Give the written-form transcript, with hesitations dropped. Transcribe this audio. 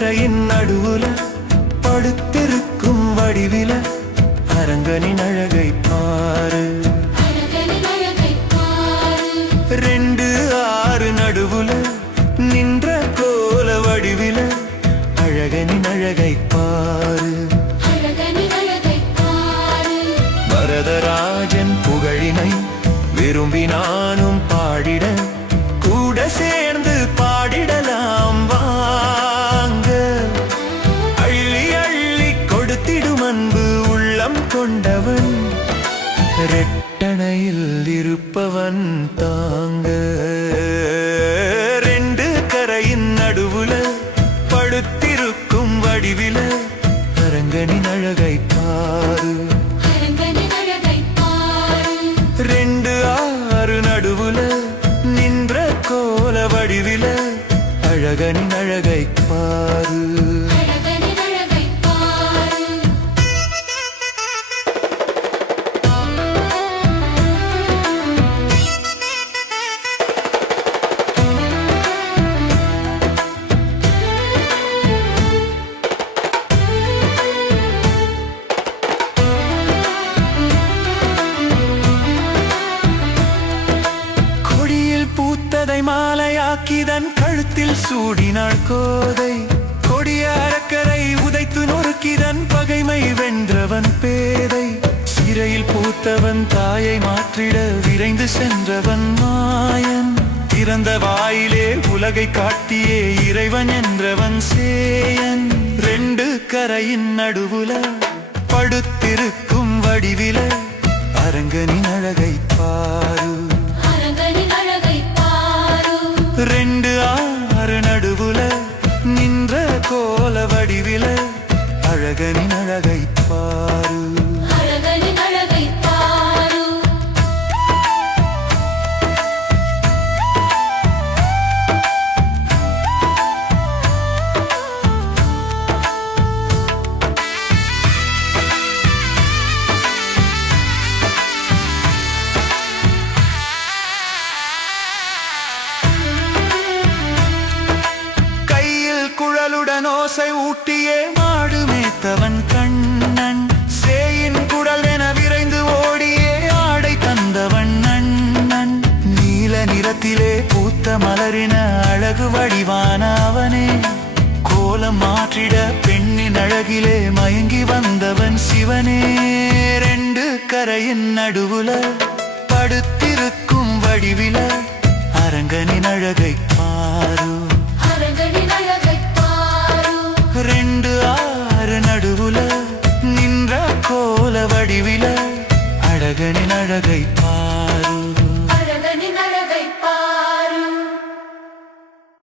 கரையின் நடுவுல படுத்திருக்கும் வடிவில அரங்கனின் அழகை பாரு. 2 ஆறு நடுவுல நின்ற கோல வடிவில அழகனின் அழகை பாரு. வரதராஜன் புகழினை விரும்பி நானும் பாடிட கூட சேர்ந்து பாடிடலாம் வாங்க. அள்ளி அள்ளி கொடுத்திடும் அன்பு உள்ளம் கொண்டவன் ரெட்டணையில் இருப்பவன் தாங்க. 2 கரையின் நடுவுல படுத்திருக்கும் வடிவில அரங்கனின் அழகை பாரு. 2 ஆறு நடுவுல நின்ற கோல வடிவில அழகனின் அழகை பாரு. மாலையாக்கிதன் கழுத்தில் சூடினாள் கோதை. கொடிய அறக்கரை உதைத்து நொறுக்கிதன் பகைமை வென்றவன் பேதை. சிறையில் பூத்தவன் தாயை மாற்றிட விரைந்து சென்றவன் மாயன். திறந்த வாயிலே உலகை காட்டியே இறைவன் என்றவன் சேயன். 2 கரையின் நடுவுல படுத்திருக்கும் வடிவில அரங்கனின் அழகை பாரு. 2 ஆறு நடுவுல நின்ற கோல வடிவில அழகனின் அழகை பாரு. குழலுடன் ஓசை ஊட்டியே மாடு மேய்த்தவன் கண்ணன். சேயின் குடல் என விரைந்து ஓடியே ஆடை தந்தவன் அண்ணன். நீல நிறத்திலே பூத்த மலரின அழகு வடிவான அவனே. கோலம் மாற்றிட பெண்ணின் அழகிலே மயங்கி வந்தவன் சிவனே. 2 கரையின் நடுவுல படுத்திருக்கும் வடிவில அரங்கனின் அழகை பாரு. 2